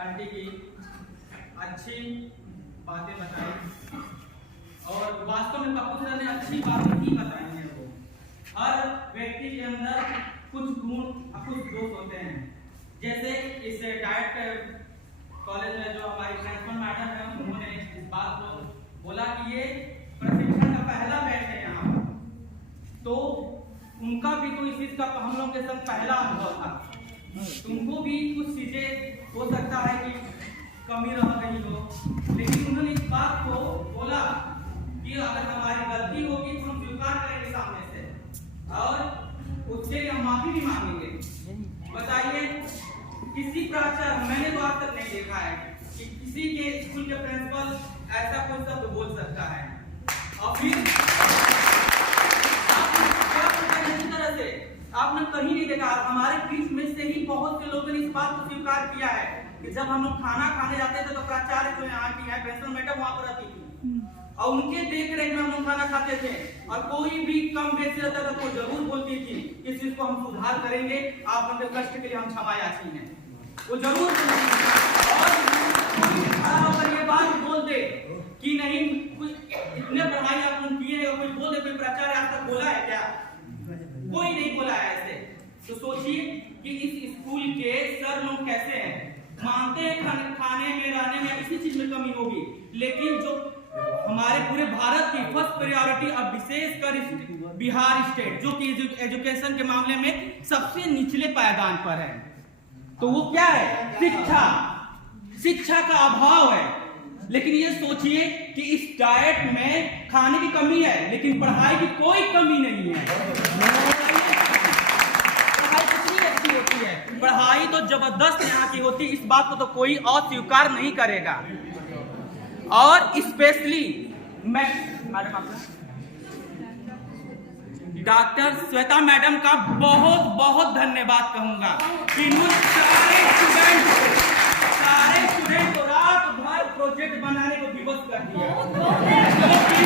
Municipality की अच्छी बातें बताई और वास्तव में कपूर सर ने अच्छी बातें ही बताई हैं। वो हर व्यक्ति के अंदर कुछ गुण कुछ दोष होते हैं। जैसे इस डाइट कॉलेज में जो हमारी प्रिंसिपल मैडम है उन्होंने इस बात को बोला कि ये प्रशिक्षण का पहला बैच है यहाँ, तो उनका भी तो इस चीज का हम लोग के संग पहला अनुभव था। तुमको भी कुछ चीजें हो सकता है कि कमी रह गई हो, लेकिन उन्होंने इस बात को बोला कि अगर हमारी गलती होगी तो हम स्वीकार करेंगे सामने से और उससे हम माफी भी मांगेंगे। बताइए, किसी प्राचार्य मैंने तो आज तक नहीं देखा है कि किसी के स्कूल के प्रिंसिपल ऐसा कोई शब्द बोल सकता है। और फिर आपने कहीं नहीं देखा, हमारे बीच में से ही बहुत से लोगों ने इस बात को स्वीकार किया है कि जब हम लोग खाना खाने जाते थे तो प्राचार्य जो यहाँ की है प्रिंसिपल मैडम वहां पर रहती थी और उनके देख रेख में हम लोग खाना खाते थे और कोई भी कम बेसी रहता था तो जरूर बोलती थी इस चीज को हम सुधार करेंगे, आप उनके कष्ट के लिए हम क्षमा याची हैं, वो जरूर और ये बात बोल दे कि नहीं कुछ इतने पढ़ाई आप लोग किए और कोई बोल दे कोई प्राचार्य आज तक बोला है क्या? कोई नहीं बोला है ऐसे। तो सोचिए कि इस स्कूल के सर लोग कैसे हैं, मानते हैं खाने में रहने में इसी चीज में कमी होगी, लेकिन जो हमारे पूरे भारत की फर्स्ट प्रायोरिटी अब विशेषकर बिहार स्टेट जो कि एजुकेशन के मामले में सबसे निचले पायदान पर है, तो वो क्या है? शिक्षा का अभाव है। लेकिन ये सोचिए कि इस डाइट में खाने की कमी है लेकिन पढ़ाई की कोई कमी नहीं है। पढ़ाई कितनी अच्छी होती है, पढ़ाई तो जबरदस्त यहाँ की होती है, इस बात को तो कोई अस्वीकार नहीं करेगा। और स्पेशली मैं डॉक्टर श्वेता मैडम का बहुत बहुत धन्यवाद कहूंगा कि इन्होंने सारे स्टूडेंट को रात भर प्रोजेक्ट बनाने को विवश कर दिया।